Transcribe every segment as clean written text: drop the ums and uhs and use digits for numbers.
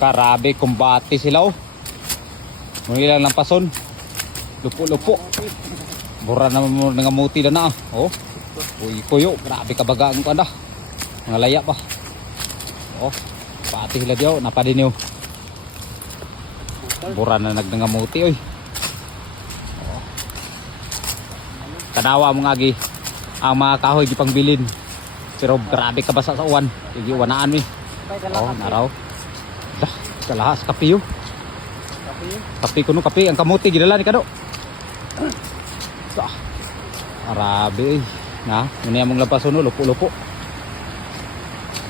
Karabe, kumbati sila oh. Muli lang ng pason. Lupo-lupo. Bura naman mo nangamuti na na oh. Uy, kuyo, grabe kabagaan ko na. Mga laya pa. Oh, pati sila diyo, napadin yun. Bura na nagnangamuti oy. Oh. Kanawa mo nga gi ang mga kahoy gipang bilin. Pero grabe ka basa sa uwan. Igi wanaan mi. Oh, naraw. Dah, kalahas kape yo. Kape kuno kape ang kamuti gidala ni kado. Arabe na, muna mong lampason no, lupo-lupo.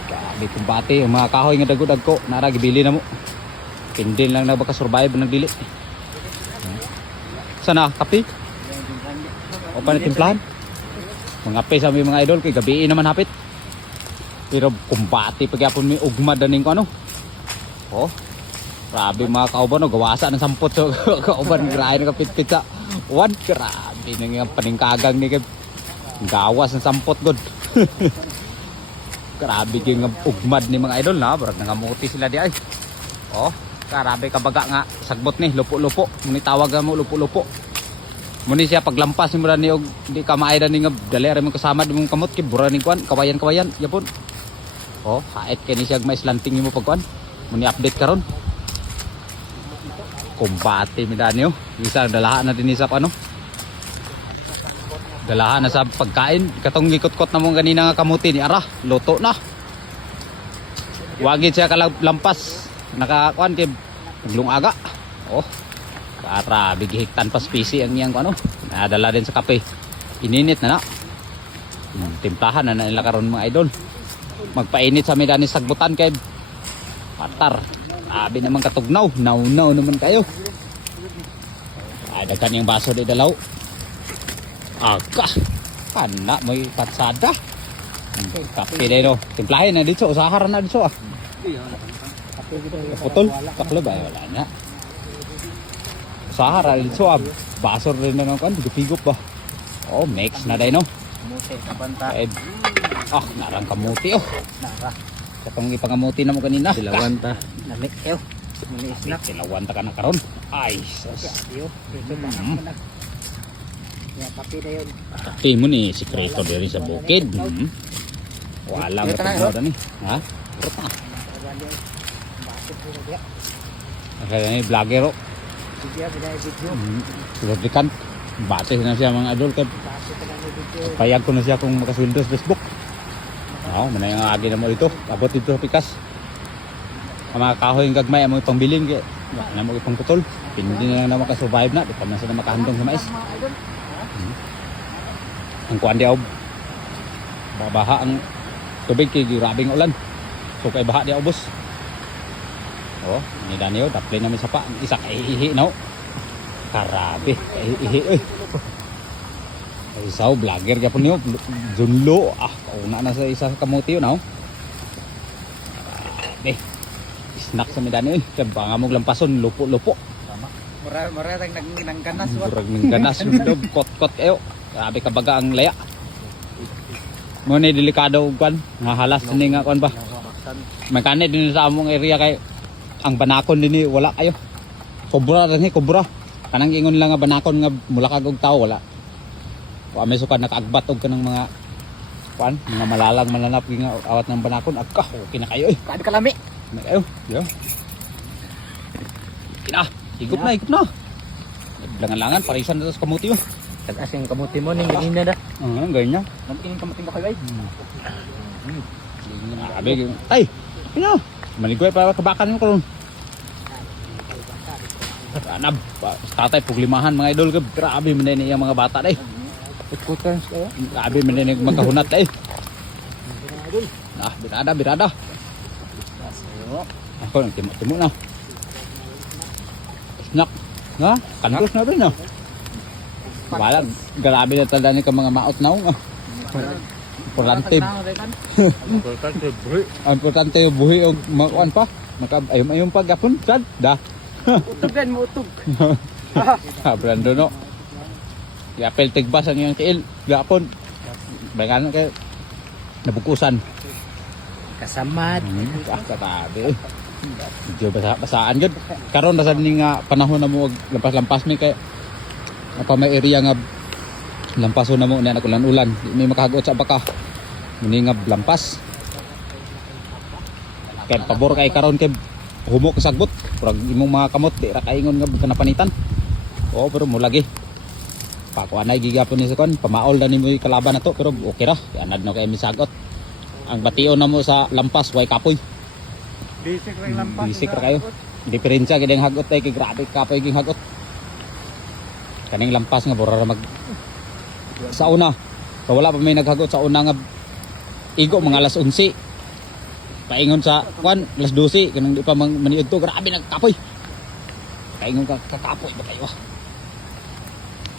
Grabe kumbati ang mga kahoy nga dagko-dagko, nara gibili na mo. Kindin lang na baka survive nang dili. Sana kape? O pa ni timplahan? Mga pe sa mga idol kay gabi naman hapit. Pero kumbati pagyapon mi ugma daning ko ano. Oh. Grabe mga kauban no, gawasa ng sampot so kauban grabe ng kapit-pit sa one. Grabe nang paningkagang ni kay gawas ng sampot god. Grabe yung ugmad ni mga idol na, brad nangamuti sila di ay. Oh, grabe kabaga nga sagbot ni lupo-lupo. Muni tawag mo lupo-lupo. Muni siya paglampas mo ni og di ka maayda ni nga dali ra mo kasama di mong kamot kay bura ni kwan kawayan yapon. Oh, haet kay ni siya maislanting mo pagkwan. Muni update karon. Kumbate mi danyo. Isa dalahan na din sa ano. Dalahan na sa pagkain. Katong likot-kot na mong ganina nga kamuti ni ara, luto na. Wagid siya kalampas. Nakakuan kay naglungaga. Oh. Para bigihiktan pa spesi ang iyang ano. Nadala din sa kape. Ininit na na. Timplahan na nila karon mga idol. Magpainit sa midani sagbutan kay patar. Abi naman katugnaw. Naw naman kayo. Ay daghan yung baso di dalaw. Aga. Kana may patsada. Kape din no. Timplahin na dito. Usaharan na dito ah. Putol. Taklo ba? Wala na. Usaharan na dito ah. Basor rin na ng kan. Pigop ba? Oh, mix na din no. Ah, narang kamuti oh. Nara. Katong ipangamuti na mo kanina. Silawanta. Namik kayo. Silawanta ka na karon. Ay, sus. Kape mo ni sikreto diri sa bukid. Wala mo ito ni. Ha? Kaya ni vlogger o. Lubricant. Bate na siya mga adult. Payag ko na siya kung makasweldo sa Facebook. Oo, manay ang agi na mo dito. Abot dito sa pikas. Ang mga kahoy yung gagmay, ang mga pangbilin. Kaya na mo ipang putol. Hindi na lang na makasurvive na. Di pa na sila makahandong sa mais. Ang kuwan di aw. Baha ang tubig kay grabing ulan. So kay baha di aw bus. Oh, ni Daniel daplay namin sa pa. Isa kay ihi no. Karabe, ihi oy. Isaw vlogger gyapon niyo. Junlo ah, kauna na sa isa kamuti yun no. Karabe. Snack sa mi Daniel oy. Kabanga mo lampason lupo-lupo. Mura tang nangganas wa. Murag nangganas dog kot-kot kayo. Grabe kabaga ang laya. Mo ni delikado kwan, nga halas ni nga kwan ba. Magkane din sa among area kay ang banakon dinhi wala kayo. Kobra rin kobra. Kanang ingon lang nga banakon nga mulakag og tao wala. Wa may sukad nakaagbat og kanang mga kwan, mga malalang mananap nga awat ng banakon agka okay na kayo eh. Kain kalami. Na kayo. Yo. Kina, higop na. Langan-langan parisan na sa kamuti yo. Tagas yung kamuti mo ning ganina da. Ganyan. Namin kamuti ka kayo ay. Grabe. Ay, ano? Manigoy para kabakan mo karon. Anab, tatay puglimahan mga idol. Grabe man din yung mga bata day. Ikutan kayo. Grabe man din yung magkahunat day. Ah, birada. Ako nang timo na. Snack. Ha? Kantos na rin no. Wala, grabe na tanda ni ka mga maot na oh. Importante. Importante yung buhi o makuan pa. Ayom pa gapon. Sad? Da. Utog din mo utog. Brando no. Yapel tigbasan yung tiil. Gapon. Bayan kay nabukusan. Kasamad. Katabi. Medyo basaan gud. Karon nasa ni nga panahon na mo og lampas-lampas mi kay apa may area nga lampason na mo na ulan-ulan. Di may makahagot sa baka. Muni nga lampas. Kay pabor kay karon kay humok sagbot. Purag imong mga kamot di ra kaingon nga kanapanitan. Oo, pero mo lagi. Pakuanay gigapon ni sa kon, pamaol na nimo kalaban na to pero okay ra. Anad na kay misagot. Ang bation na mo sa lampas way kapoy. Basic ring lampas. Bisik ra kayo. Diferensya gid ang hagot ay kay grabe kapoy ging hagot. Kaning lampas nga bura ra mag sa una. So wala pa may naghagot sa una nga igo mga alas 11. Paingon sa kwan alas 12 kanang di pa maniud to grabe nagkapoy. Paingon ka kakapoy ba kayo?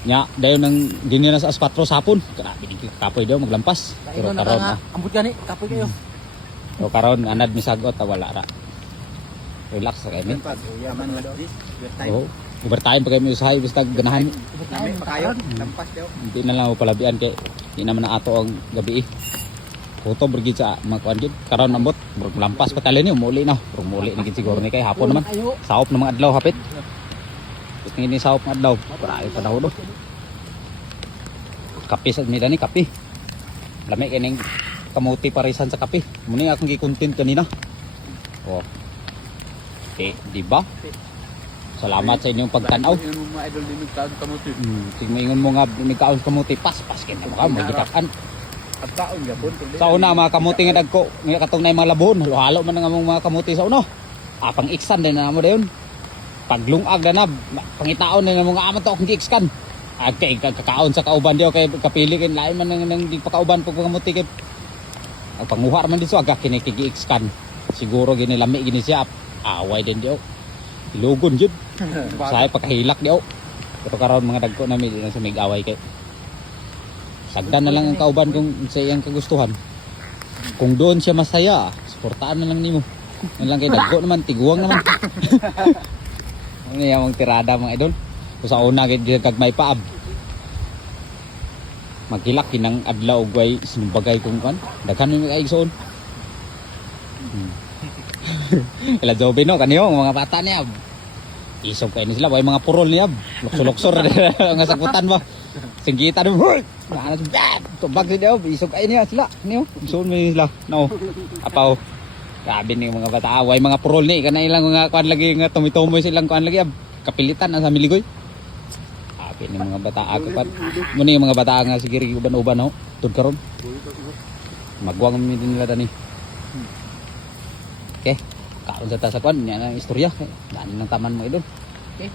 Nya dayon nang dinhi na sa aspatro sapon. Grabe di kapoy daw maglampas. Pero Kaingon na karon nga, ambot gani, kapoy kayo. so karon anad misagot wala ra. Relax ra kay mi. Yaman lagi. Oh, overtime pa kay mi usahay basta ganahan. Kami pakayon, lampas daw. Hindi na lang ako palabian kay di naman na ato ang gabi. Puto bergid sa mga kuan gid. Karon ambot, murag lampas pa tali ni umuli na. Murag muli ni gid siguro ni kay hapon naman. Saop na mga adlaw hapit. Ito ni saop nga adlaw. Para ay panahon do. Kape sa mi dani kape. Lami kining kamuti parisan sa kape. Muni akong gi-content kanina. Oh. Okay, di ba? Salamat sa inyong pagtanaw. Yung mga idol din nagtaon kamuti. Tingmaingon mo nga nagkaon kamuti pas kay mo ka magidakan. At taon gapon. Sa una mga kamuti nga dagko, nga katong nay mga labon, halo man nga mga kamuti sa una. Pang iksan din na mo dayon. Paglungag na pangitaon na mga amat akong gi-exkan. Kay kakaon sa kauban diyo kay kapili kay lain man nang di pakauban pag kamuti kay ang panguha man dito aga kini gi-exkan. Siguro ginilami gini siya away din diyo. Ilugon jud. Say pakahilak diyo. Pero karon mga dagko na mi di na sa mig away kay sagdan na lang ang kauban kung sa iyang kagustuhan. Kung doon siya masaya, suportaan na lang nimo. Yan lang kay dagko naman, tiguang naman. Ano yung tirada mga idol? Kung sa una gagmay paab. Magkilak kinang adlaw ugway sinumbagay kung kan. Daghan mo kay igsoon. Ila jobe no kaniyo mga bata niya. Isog kay ni sila way mga purol niya. Lukso-luksor nga sakutan ba. Singgita do. Ana tubag daw isog ay niya sila. Niyo. Igsoon mi sila. No. Apaw. Grabe ni mga bata. Way mga purol ni kanay lang nga kuan lagi nga tumitomoy silang kuan lagi kapilitan sa miligoy. Grabe ni mga bata ako pat. Muni mga bata nga sige uban-uban ho. Tud karon. Magwang mi din nila tani. Okay. Kaon sa tasakuan niya ang istorya. Daan ng taman mo idol. Okay.